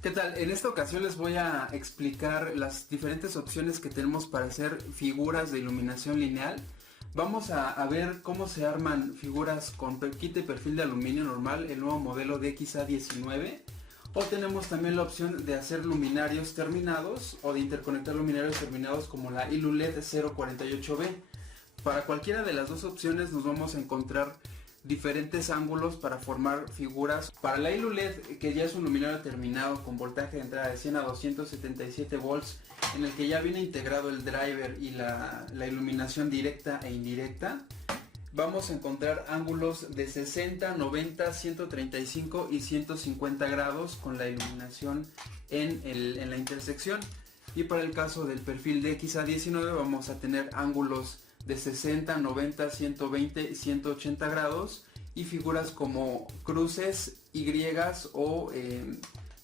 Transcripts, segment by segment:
¿Qué tal? En esta ocasión les voy a explicar las diferentes opciones que tenemos para hacer figuras de iluminación lineal. Vamos a ver cómo se arman figuras con kit de perfil de aluminio normal, el nuevo modelo de XA19. O tenemos también la opción de hacer luminarios terminados o de interconectar luminarios terminados como la IluLED 048B. Para cualquiera de las dos opciones nos vamos a encontrar diferentes ángulos para formar figuras. Para la IluLED, que ya es un luminario terminado con voltaje de entrada de 100 a 277 volts, en el que ya viene integrado el driver y la iluminación directa e indirecta, vamos a encontrar ángulos de 60, 90, 135 y 150 grados con la iluminación en la intersección. Y para el caso del perfil de XA19 vamos a tener ángulos de 60, 90, 120 y 180 grados y figuras como cruces, Y o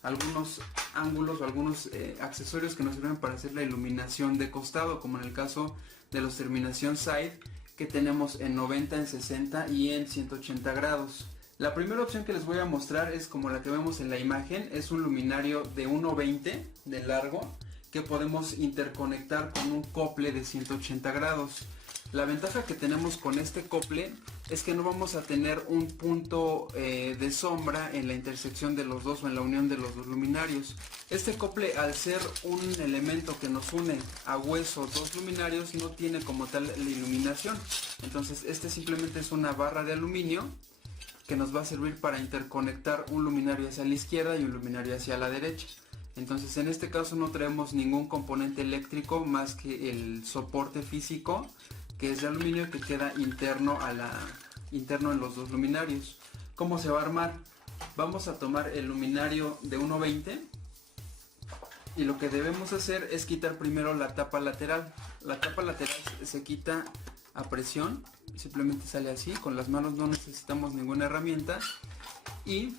algunos ángulos o algunos accesorios que nos sirven para hacer la iluminación de costado, como en el caso de los terminación side, que tenemos en 90, en 60 y en 180 grados. La primera opción que les voy a mostrar es como la que vemos en la imagen. Es un luminario de 1.20 de largo que podemos interconectar con un cople de 180 grados. La ventaja que tenemos con este cople es que no vamos a tener un punto de sombra en la intersección de los dos o en la unión de los dos luminarios. Este cople, al ser un elemento que nos une a hueso dos luminarios, no tiene como tal la iluminación. Entonces este simplemente es una barra de aluminio que nos va a servir para interconectar un luminario hacia la izquierda y un luminario hacia la derecha. Entonces en este caso no traemos ningún componente eléctrico más que el soporte físico, que es de aluminio, que queda interno en los dos luminarios. ¿Cómo se va a armar? Vamos a tomar el luminario de 1.20 y lo que debemos hacer es quitar primero la tapa lateral. La tapa lateral se quita a presión, simplemente sale así, con las manos, no necesitamos ninguna herramienta. Y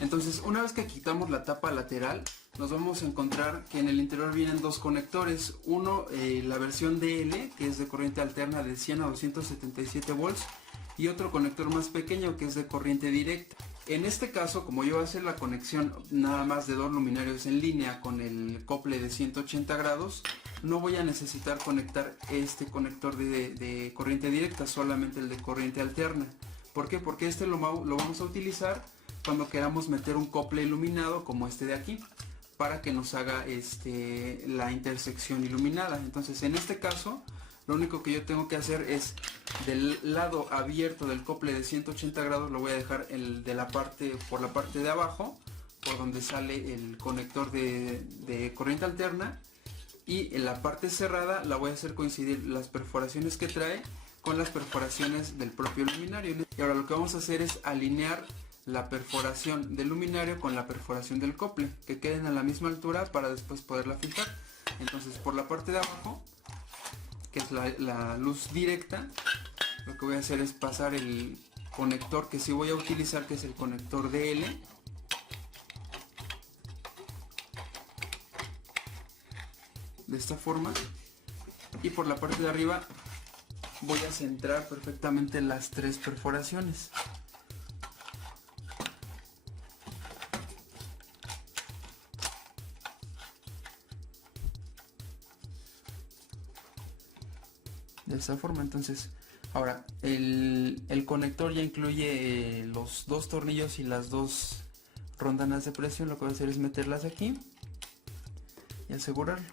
entonces una vez que quitamos la tapa lateral, nos vamos a encontrar que en el interior vienen dos conectores. Uno, la versión DL, que es de corriente alterna de 100 a 277 volts, y otro conector más pequeño que es de corriente directa. En este caso, como yo voy a hacer la conexión nada más de dos luminarios en línea con el cople de 180 grados, no voy a necesitar conectar este conector de corriente directa, solamente el de corriente alterna. ¿Por qué? Porque este lo vamos a utilizar cuando queramos meter un cople iluminado como este de aquí, para que nos haga la intersección iluminada. Entonces en este caso lo único que yo tengo que hacer es, del lado abierto del cople de 180 grados lo voy a dejar por la parte de abajo, por donde sale el conector de corriente alterna, y en la parte cerrada la voy a hacer coincidir las perforaciones que trae con las perforaciones del propio luminario. Y ahora lo que vamos a hacer es alinear la perforación del luminario con la perforación del cople, que queden a la misma altura para después poderla fijar. Entonces por la parte de abajo, que es la luz directa, lo que voy a hacer es pasar el conector que sí voy a utilizar, que es el conector DL, de esta forma, y por la parte de arriba voy a centrar perfectamente las tres perforaciones. De esta forma. Entonces ahora el conector ya incluye los dos tornillos y las dos rondanas de presión. Lo que voy a hacer es meterlas aquí y asegurarlo.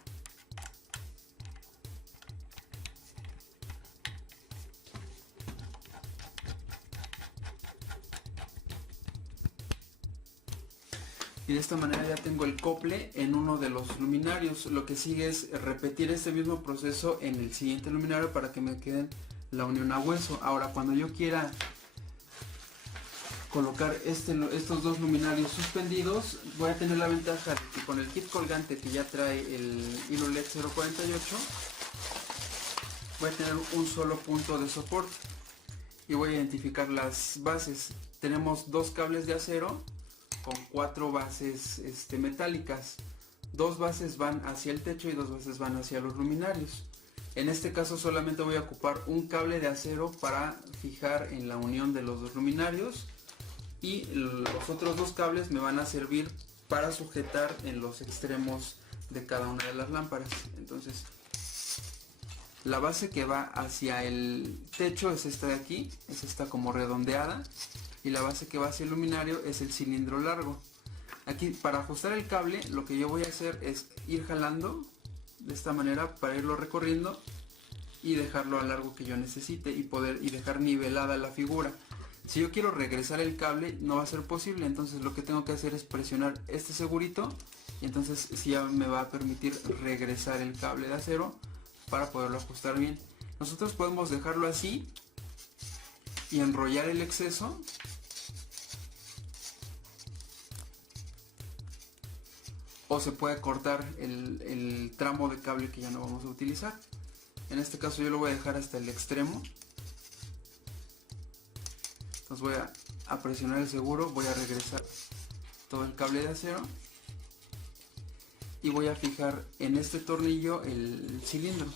Y de esta manera ya tengo el cople en uno de los luminarios. Lo que sigue es repetir este mismo proceso en el siguiente luminario para que me queden la unión a hueso. Ahora cuando yo quiera colocar estos dos luminarios suspendidos, voy a tener la ventaja de que con el kit colgante que ya trae el IluLED 048 voy a tener un solo punto de soporte y voy a identificar las bases. Tenemos dos cables de acero con cuatro bases metálicas. Dos bases van hacia el techo y dos bases van hacia los luminarios. En este caso solamente voy a ocupar un cable de acero para fijar en la unión de los dos luminarios, y los otros dos cables me van a servir para sujetar en los extremos de cada una de las lámparas. Entonces la base que va hacia el techo es esta de aquí, es esta como redondeada, y la base que va hacia el luminario es el cilindro largo. Aquí, para ajustar el cable, lo que yo voy a hacer es ir jalando de esta manera para irlo recorriendo y dejarlo al largo que yo necesite y dejar nivelada la figura. Si yo quiero regresar el cable no va a ser posible, entonces lo que tengo que hacer es presionar este segurito y entonces sí ya me va a permitir regresar el cable de acero para poderlo ajustar bien. Nosotros podemos dejarlo así y enrollar el exceso, o se puede cortar el tramo de cable que ya no vamos a utilizar. En este caso yo lo voy a dejar hasta el extremo. Entonces voy a presionar el seguro, voy a regresar todo el cable de acero y voy a fijar en este tornillo el cilindro.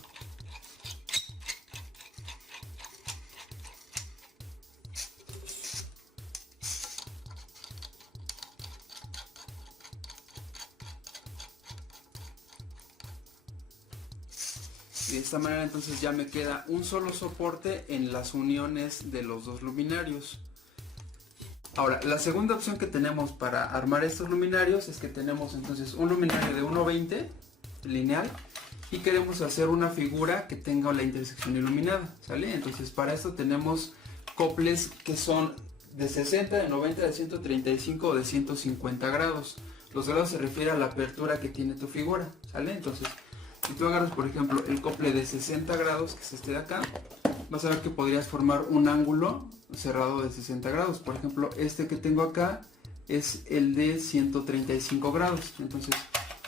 De esta manera entonces ya me queda un solo soporte en las uniones de los dos luminarios. Ahora, la segunda opción que tenemos para armar estos luminarios es que tenemos entonces un luminario de 1.20 lineal y queremos hacer una figura que tenga la intersección iluminada, ¿sale? Entonces para esto tenemos coples que son de 60, de 90, de 135 o de 150 grados. Los grados se refiere a la apertura que tiene tu figura, ¿sale? Entonces, si tú agarras por ejemplo el cople de 60 grados, que es este de acá, vas a ver que podrías formar un ángulo cerrado de 60 grados. Por ejemplo, este que tengo acá es el de 135 grados. Entonces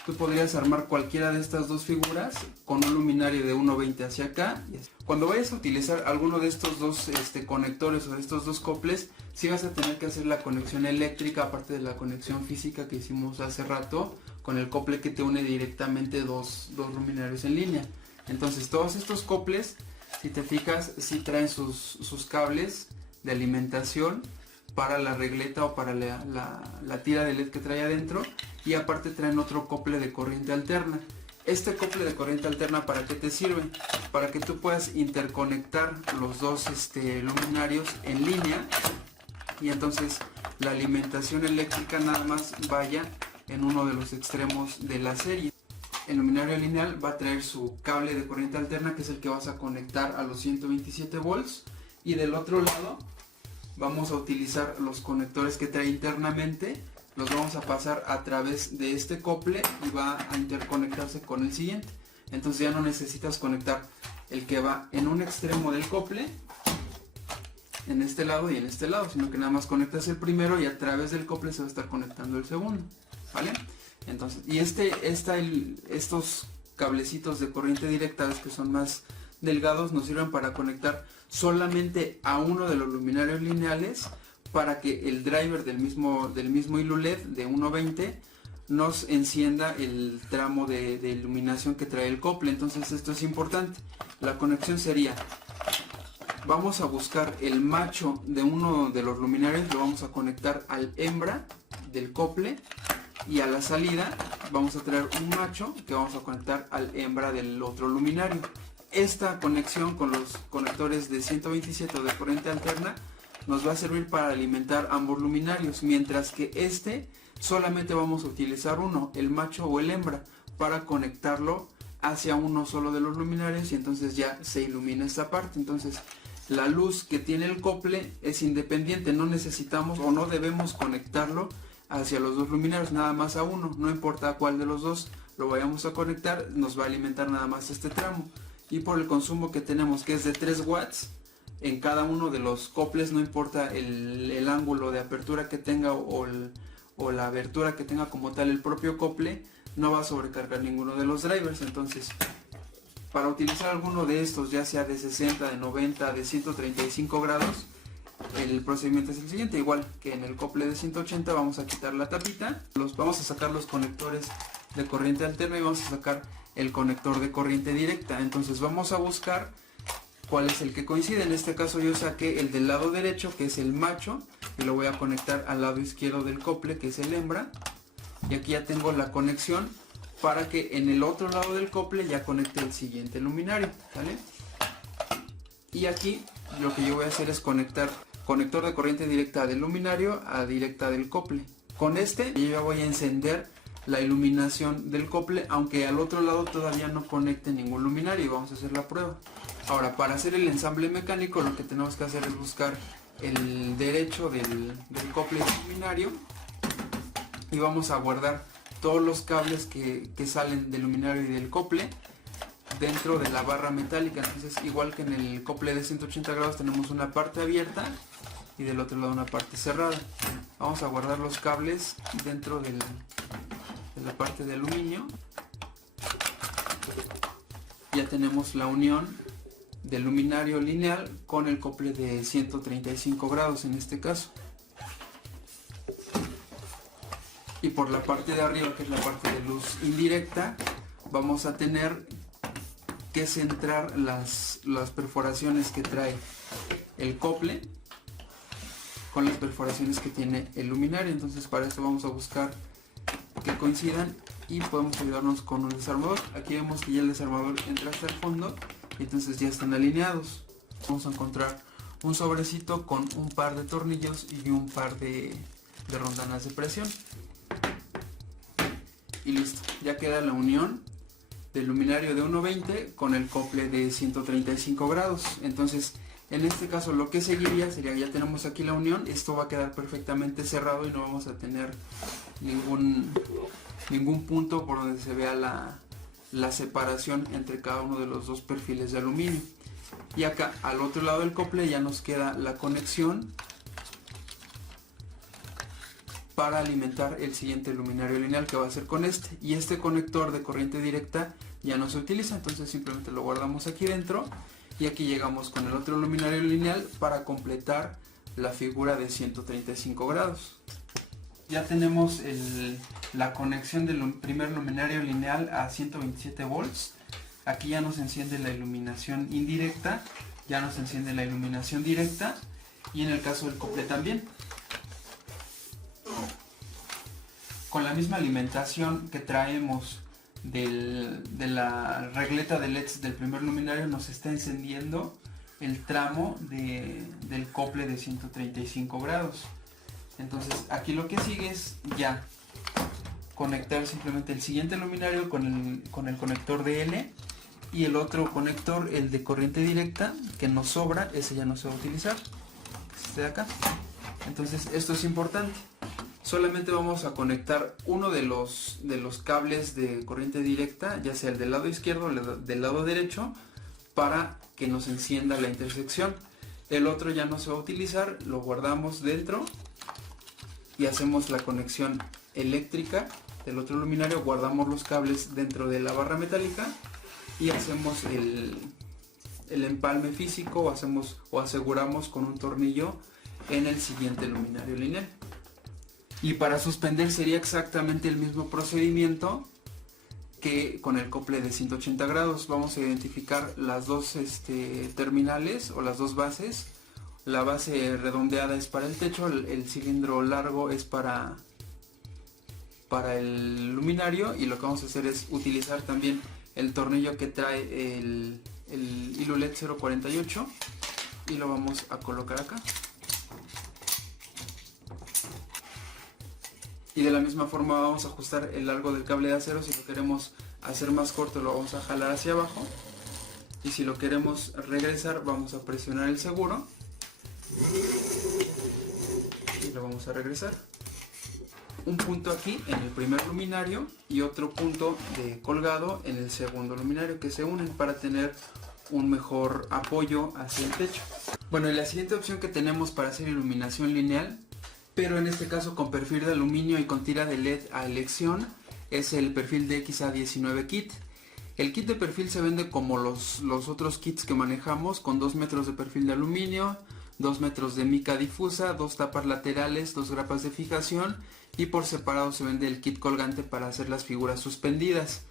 tú podrías armar cualquiera de estas dos figuras con un luminario de 1.20 hacia acá. Cuando vayas a utilizar alguno de estos dos conectores o de estos dos coples, sí vas a tener que hacer la conexión eléctrica, aparte de la conexión física que hicimos hace rato, con el cople que te une directamente dos luminarios en línea. Entonces todos estos coples, si te fijas, sí traen sus cables de alimentación para la regleta o para la tira de LED que trae adentro, y aparte traen otro cople de corriente alterna. Este cople de corriente alterna, ¿para qué te sirve? Para que tú puedas interconectar los dos luminarios en línea y entonces la alimentación eléctrica nada más vaya en uno de los extremos de la serie. El luminario lineal va a traer su cable de corriente alterna, que es el que vas a conectar a los 127 volts, y del otro lado vamos a utilizar los conectores que trae internamente, los vamos a pasar a través de este cople y va a interconectarse con el siguiente. Entonces ya no necesitas conectar el que va en un extremo del cople, en este lado y en este lado, sino que nada más conectas el primero y a través del cople se va a estar conectando el segundo, ¿vale? Entonces, y estos cablecitos de corriente directa, que son más delgados, nos sirven para conectar solamente a uno de los luminarios lineales, para que el driver del mismo IluLED de 1.20 nos encienda el tramo de iluminación que trae el cople. Entonces esto es importante. La conexión sería: vamos a buscar el macho de uno de los luminarios, lo vamos a conectar al hembra del cople, y a la salida vamos a traer un macho que vamos a conectar al hembra del otro luminario. Esta conexión con los conectores de 127 de corriente alterna nos va a servir para alimentar ambos luminarios, mientras que solamente vamos a utilizar uno, el macho o el hembra, para conectarlo hacia uno solo de los luminarios, y entonces ya se ilumina esta parte. Entonces la luz que tiene el cople es independiente, no necesitamos o no debemos conectarlo hacia los dos luminarios, nada más a uno, no importa a cuál de los dos lo vayamos a conectar, nos va a alimentar nada más este tramo. Y por el consumo que tenemos, que es de 3 watts en cada uno de los coples, no importa el ángulo de apertura que tenga o la abertura que tenga como tal el propio cople, no va a sobrecargar ninguno de los drivers. Entonces, para utilizar alguno de estos, ya sea de 60, de 90, de 135 grados, el procedimiento es el siguiente. Igual que en el cople de 180, vamos a quitar la tapita, vamos a sacar los conectores de corriente alterna y vamos a sacar el conector de corriente directa. Entonces vamos a buscar cuál es el que coincide. En este caso yo saqué el del lado derecho, que es el macho, y lo voy a conectar al lado izquierdo del cople, que es el hembra. y aquí ya tengo la conexión para que en el otro lado del cople ya conecte el siguiente luminario, ¿vale? Y aquí lo que yo voy a hacer es conectar conector de corriente directa del luminario a directa del cople. Con este yo ya voy a encender la iluminación del cople, aunque al otro lado todavía no conecte ningún luminario, y vamos a hacer la prueba. Ahora, para hacer el ensamble mecánico, lo que tenemos que hacer es buscar el derecho del cople luminario y vamos a guardar todos los cables que salen del luminario y del cople dentro de la barra metálica. Entonces, igual que en el cople de 180 grados, tenemos una parte abierta y del otro lado una parte cerrada. Vamos a guardar los cables dentro de la parte de aluminio. Ya tenemos la unión del luminario lineal con el cople de 135 grados en este caso. Y por la parte de arriba, que es la parte de luz indirecta, vamos a tener que centrar las perforaciones que trae el cople con las perforaciones que tiene el luminario. Entonces, para esto vamos a buscar que coincidan y podemos ayudarnos con un desarmador. Aquí vemos que ya el desarmador entra hasta el fondo y entonces ya están alineados. Vamos a encontrar un sobrecito con un par de tornillos y un par de rondanas de presión. Y listo, ya queda la unión del luminario de 1.20 con el cople de 135 grados. Entonces, en este caso lo que seguiría sería, ya tenemos aquí la unión, esto va a quedar perfectamente cerrado y no vamos a tener ningún punto por donde se vea la separación entre cada uno de los dos perfiles de aluminio. Y acá al otro lado del cople ya nos queda la conexión para alimentar el siguiente luminario lineal, que va a ser con este. Y este conector de corriente directa ya no se utiliza, entonces simplemente lo guardamos aquí dentro. Y aquí llegamos con el otro luminario lineal para completar la figura de 135 grados. Ya tenemos la conexión del primer luminario lineal a 127 volts. Aquí ya nos enciende la iluminación indirecta, ya nos enciende la iluminación directa, y en el caso del cople también. Con la misma alimentación que traemos de la regleta de LEDs del primer luminario, nos está encendiendo el tramo del cople de 135 grados. Entonces aquí lo que sigue es ya conectar simplemente el siguiente luminario con el conector de L, y el otro conector, el de corriente directa, que nos sobra, ese ya no se va a utilizar, este de acá. Entonces esto es importante. Solamente vamos a conectar uno de los cables de corriente directa, ya sea el del lado izquierdo o del lado derecho, para que nos encienda la intersección. El otro ya no se va a utilizar, lo guardamos dentro y hacemos la conexión eléctrica del otro luminario, guardamos los cables dentro de la barra metálica y hacemos el empalme físico, o aseguramos con un tornillo en el siguiente luminario lineal. Y para suspender sería exactamente el mismo procedimiento que con el cople de 180 grados. Vamos a identificar las dos terminales o las dos bases. La base redondeada es para el techo, el cilindro largo es para el luminario, y lo que vamos a hacer es utilizar también el tornillo que trae el hilo LED 048 y lo vamos a colocar acá. Y de la misma forma vamos a ajustar el largo del cable de acero. Si lo queremos hacer más corto, lo vamos a jalar hacia abajo, y si lo queremos regresar, vamos a presionar el seguro y lo vamos a regresar. Un punto aquí en el primer luminario y otro punto de colgado en el segundo luminario, que se unen para tener un mejor apoyo hacia el techo. Bueno, y la siguiente opción que tenemos para hacer iluminación lineal, pero en este caso con perfil de aluminio y con tira de LED a elección, es el perfil de XA19 kit. El kit de perfil se vende como los otros kits que manejamos, con 2 metros de perfil de aluminio, 2 metros de mica difusa, 2 tapas laterales, 2 grapas de fijación, y por separado se vende el kit colgante para hacer las figuras suspendidas.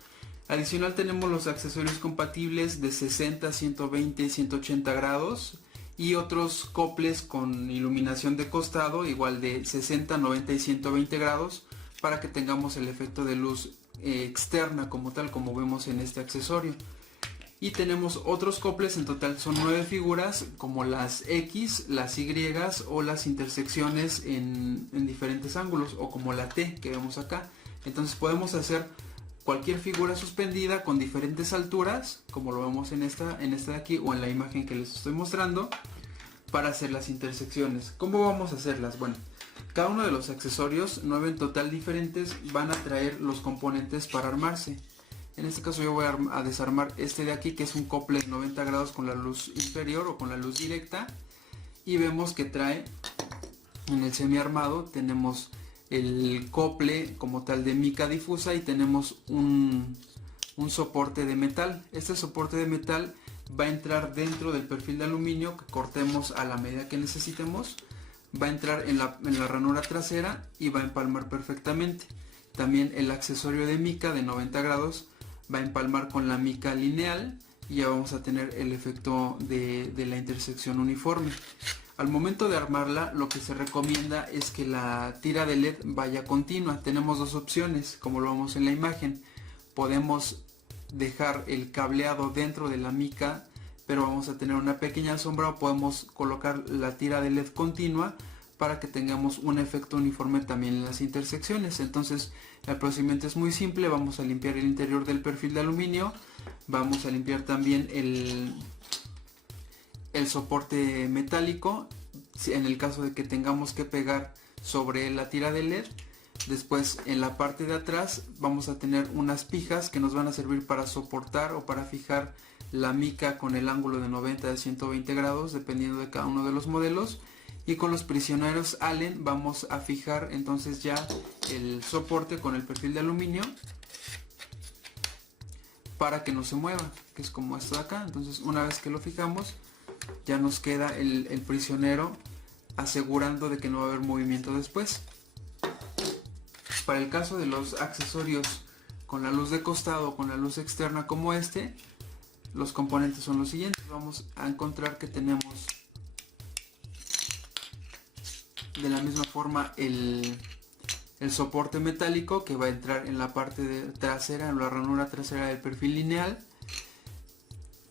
Adicional tenemos los accesorios compatibles de 60, 120 y 180 grados, y otros coples con iluminación de costado igual de 60, 90 y 120 grados para que tengamos el efecto de luz externa como tal, como vemos en este accesorio. Y tenemos otros coples, en total son 9 figuras, como las X, las Y o las intersecciones en diferentes ángulos, o como la T que vemos acá. Entonces podemos hacer cualquier figura suspendida con diferentes alturas, como lo vemos en esta de aquí o en la imagen que les estoy mostrando, para hacer las intersecciones. ¿Cómo vamos a hacerlas? Bueno, cada uno de los accesorios, 9 en total diferentes, van a traer los componentes para armarse. En este caso yo voy a desarmar este de aquí, que es un cople de 90 grados con la luz inferior o con la luz directa. Y vemos que trae, en el semi armado, tenemos el cople como tal de mica difusa y tenemos un soporte de metal. Este soporte de metal va a entrar dentro del perfil de aluminio que cortemos a la medida que necesitemos. Va a entrar en la ranura trasera y va a empalmar perfectamente. También el accesorio de mica de 90 grados va a empalmar con la mica lineal y ya vamos a tener el efecto de la intersección uniforme. Al momento de armarla, lo que se recomienda es que la tira de LED vaya continua. Tenemos dos opciones, como lo vemos en la imagen. Podemos dejar el cableado dentro de la mica, pero vamos a tener una pequeña sombra, o podemos colocar la tira de LED continua para que tengamos un efecto uniforme también en las intersecciones. Entonces el procedimiento es muy simple. Vamos a limpiar el interior del perfil de aluminio, vamos a limpiar también el soporte metálico en el caso de que tengamos que pegar sobre la tira de LED. Después, en la parte de atrás vamos a tener unas pijas que nos van a servir para soportar o para fijar la mica con el ángulo de 90 a 120 grados dependiendo de cada uno de los modelos. Y con los prisioneros Allen vamos a fijar entonces ya el soporte con el perfil de aluminio para que no se mueva, que es como esto de acá. Entonces una vez que lo fijamos, ya nos queda el prisionero asegurando de que no va a haber movimiento después. Para el caso de los accesorios con la luz de costado o con la luz externa como este, los componentes son los siguientes. Vamos a encontrar que tenemos de la misma forma el soporte metálico que va a entrar en la parte trasera, en la ranura trasera del perfil lineal.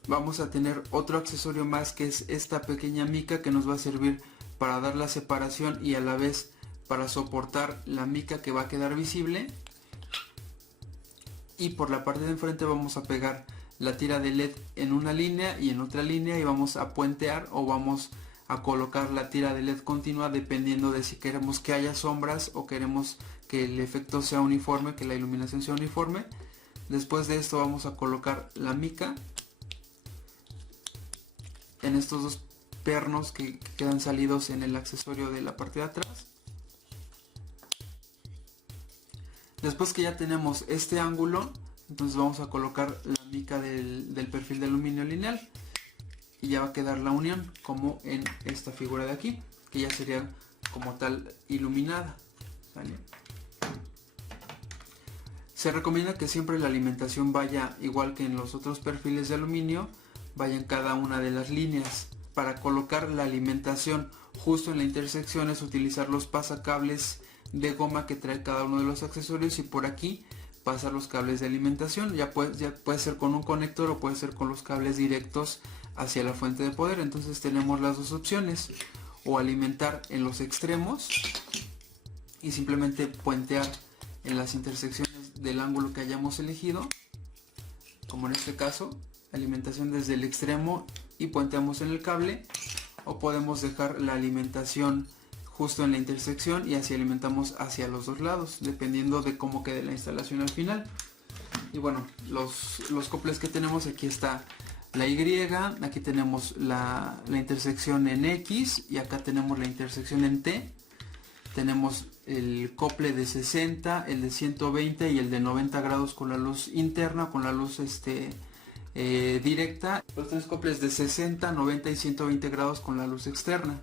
Vamos a tener otro accesorio más, que es esta pequeña mica que nos va a servir para dar la separación y a la vez para soportar la mica que va a quedar visible. Y por la parte de enfrente vamos a pegar la tira de LED en una línea y en otra línea, y vamos a puentear o vamos a colocar la tira de LED continua dependiendo de si queremos que haya sombras o queremos que el efecto sea uniforme, que la iluminación sea uniforme. Después de esto vamos a colocar la mica en estos dos pernos que quedan salidos en el accesorio de la parte de atrás. Después que ya tenemos este ángulo, entonces vamos a colocar la mica del perfil de aluminio lineal y ya va a quedar la unión como en esta figura de aquí, que ya sería como tal iluminada. ¿Sale? Se recomienda que siempre la alimentación vaya igual que en los otros perfiles de aluminio, vaya en cada una de las líneas. Para colocar la alimentación justo en la intersección es utilizar los pasacables de goma que trae cada uno de los accesorios, y por aquí pasar los cables de alimentación. Ya puede ser con un conector o puede ser con los cables directos hacia la fuente de poder. Entonces tenemos las dos opciones: o alimentar en los extremos y simplemente puentear en las intersecciones del ángulo que hayamos elegido, como en este caso, alimentación desde el extremo y puenteamos en el cable, o podemos dejar la alimentación justo en la intersección y así alimentamos hacia los dos lados, dependiendo de cómo quede la instalación al final. Y bueno, los coples que tenemos, aquí está la Y, aquí tenemos la intersección en X y acá tenemos la intersección en T. Tenemos el cople de 60, el de 120 y el de 90 grados con la luz interna, con la luz directa. Los tres coples de 60, 90 y 120 grados con la luz externa.